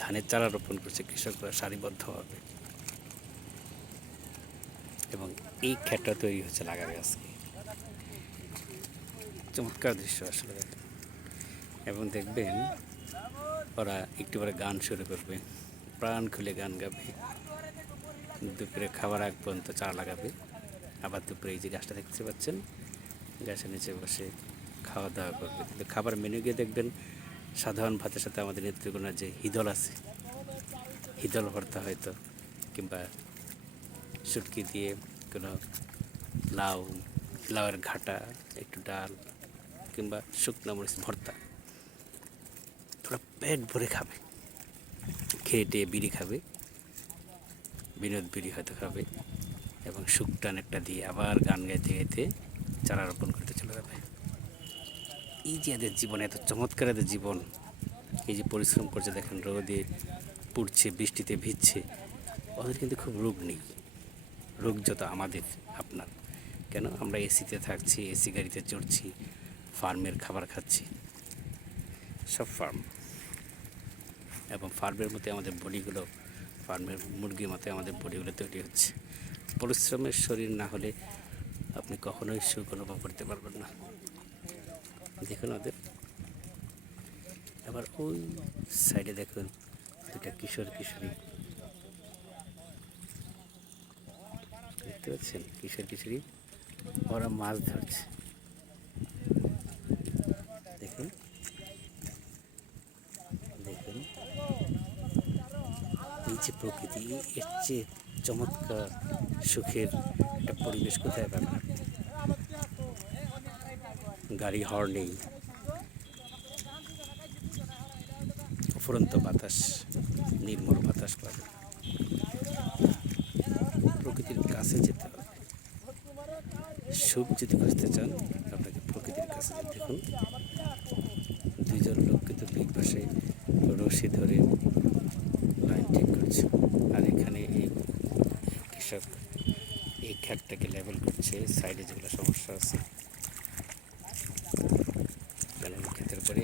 ধানের চারা রোপণ করছে কৃষকরা সারিবদ্ধভাবে, এবং এই ক্ষেতটা তৈরি হচ্ছে লাগাবে আজকে। চমৎকার দৃশ্য আসলে দেখেন। এবং দেখবেন ওরা একটু পরে গান শুরু করবে, প্রাণ খুলে গান গাবে, দুপুরে খাবার আগ পর্যন্ত চা লাগাবে, আবার দুপুরে এই যে গাছটা দেখতে পাচ্ছেন, গাছের নিচে বসে খাওয়া দাওয়া করবে। কিন্তু খাবার মেনু গিয়ে দেখবেন সাধারণ ভাতের সাথে আমাদের নেত্রকোনার যে হিদল আছে, হিদল ভর্তা হয়তো, কিংবা শুটকি দিয়ে কোনো লাউয়ের ঘাটা, একটু ডাল, কিংবা শুকনো মরিচ ভর্তা। তোরা পেট ভরে খাবে, খেয়ে টেয়ে বিড়ি খাবে, বিনোদ বিড়ি হয়তো খাবে, এবং শুকটান একটা দিয়ে আবার গান গাইতে গাইতে চারা রোপণ করতে চলে যাবে। এই যে এদের জীবন, এত চমৎকার এদের জীবন, এই যে পরিশ্রম করছে দেখেন, রোদে পুড়ছে, বৃষ্টিতে ভিজছে, ওদের কিন্তু খুব রোগ নেই। রোগ যত আমাদের আপনার, কেন আমরা এসিতে থাকছি, এসি গাড়িতে চড়ছি, ফার্মের খাবার খাচ্ছি, সব ফার্ম, এবং ফার্মের মতো আমাদের বডিগুলো, ফার্মের মুরগির মতো আমাদের বডিগুলো তৈরি হচ্ছে। পরিশ্রমের শরীর না হলে আপনি কখনোই সুখ অনুভব করতে পারবেন না। দেখুন ওদের। আবার ওই সাইডে দেখুন দুটা কিশোর কিশোরী, দেখতে পাচ্ছেন কিশোর কিশোরী, ওরা মাছ ধরছে। দেখুন দেখুন এই যে প্রকৃতি, এর চেয়ে চমৎকার সুখের একটা পরিবেশ কোথায় পাবেন? গাড়ি হর্ন নেই, ফুরন্ত বাতাস, নির্মল বাতাস পাবে। প্রকৃতির কাছে যেতে হবে। সুখ যদি খুঁজতে চান আপনাকে প্রকৃতির কাছে যেতে। দেখুন দুইজন লোক কিন্তু দুই পাশে রশি ধরে লাইন ঠিক করছে, আর এখানে এই কৃষক এই ক্ষেতটাকে লেভেল করছে। সাইডে যেগুলো সমস্যা আছে, কেন এই ক্ষেতের পরে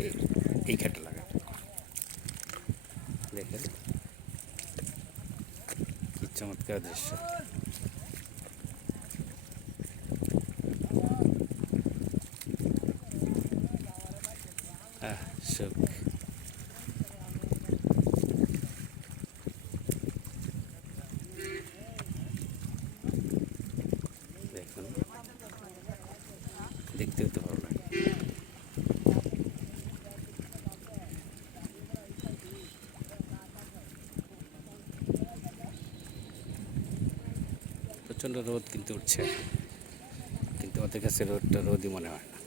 এই ক্ষেতটা লাগাবে। দেখেন কি চমৎকার দৃশ্য। সুখ। দেখুন দেখতেও তো ভালো লাগে। প্রচণ্ড রোদ কিন্তু উঠছে, কিন্তু ওদের কাছে রোদটা রোদই মনে হয় না।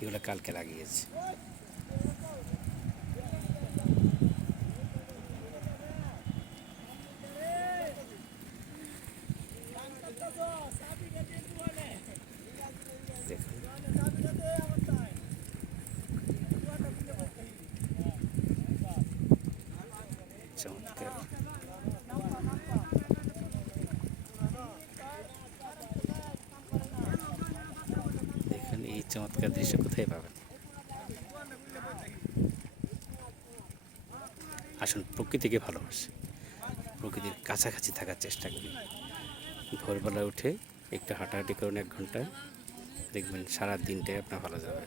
এগুলো কালকে লাগিয়েছে। দেখুন চমৎকার। দেখুন এই চমৎকার দৃশ্য কোথায় পাবেন? আসুন প্রকৃতিকে ভালোবাসি, প্রকৃতির কাছাকাছি থাকার চেষ্টা করি। ভোরবেলা উঠে একটু হাঁটাহাঁটি করুন 1 ঘন্টা, দেখবেন সারা দিনটাই আপনার ভালো যাবে।